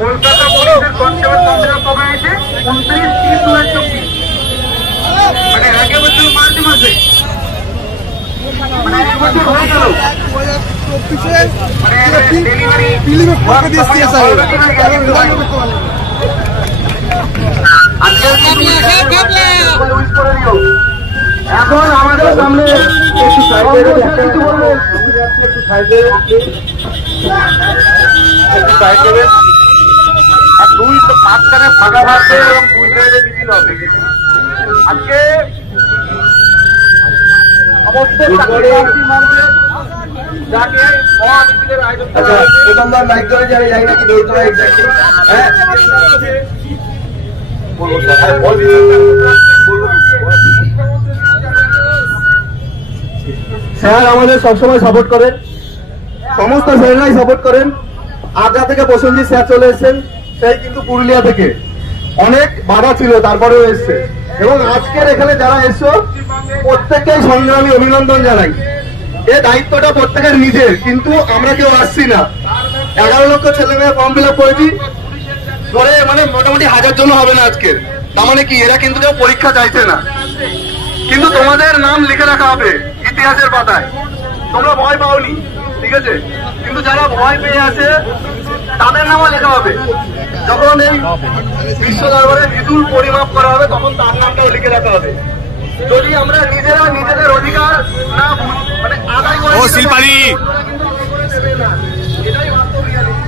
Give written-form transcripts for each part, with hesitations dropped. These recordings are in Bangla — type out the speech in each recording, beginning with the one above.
কলকাতা পুলিশের কনস্টেবল সংগ্রাম কবে হয়েছে 29/3/2024 মানে 1 বছর মার্চ মাসে মানে 1 বছর হয়ে গেল এখন আমাদের সামনে একটু সাইড দেবেন আর দুই মাঝখানে ফাঁকা থাকবে এবং দুই সাইডে মিছিল হবে। আজকে সমস্ত যাকে মহামিছিলের আয়োজন করা হয়েছে দোকানদার লাইক করে যারা যাই নাকি দৌড়তে হয় স্যার আমাদের সবসময় সাপোর্ট করেন, সমস্ত স্যাররাই সাপোর্ট করেন। আগ্রা থেকে প্রসেনজিৎ স্যার চলে এসেছেন, সেই কিন্তু পুরুলিয়া থেকে অনেক বাধা ছিল তারপরেও এসছে এবং আজকের এখানে যারা এসছো প্রত্যেককেই সংগ্রামী অভিনন্দন জানাই। এই দায়িত্বটা প্রত্যেকের নিজের, কিন্তু আমরা কেউ আসছি না। 11 লক্ষ ছেলে মেয়ে ফর্ম ফিল আপ করেছি ধরে মানে মোটামুটি 1000 জন হবে না আজকের। তার মানে কি এরা কিন্তু কেউ পরীক্ষা চাইছে না, কিন্তু তোমাদের নাম লিখে রাখা হবে ইতিহাসের পাতায়। তোমরা ভয় পাওনি, ঠিক আছে, কিন্তু যারা ভয় পেয়ে আছে তাদের নামও লেখা হবে। যখন এই বিশ্ব দরবারে বিদুল পরিমাপ করা হবে তখন তার নামটাও লিখে রাখা হবে। যদি আমরা নিজেরা নিজেদের অধিকার না মানে আদায় করে এটাই বাস্তব রিয়ালিটি।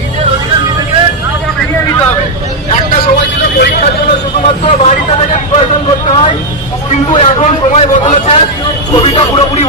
নিজের অধিকার নিজেকে এগিয়ে নিতে হবে। একটা সময় ছিল পরীক্ষার জন্য শুধুমাত্র বাড়িতে থেকে প্রিপারেশন করতে হয়, কিন্তু এখন সময় বদলেছে, ছবিটা পুরোপুরি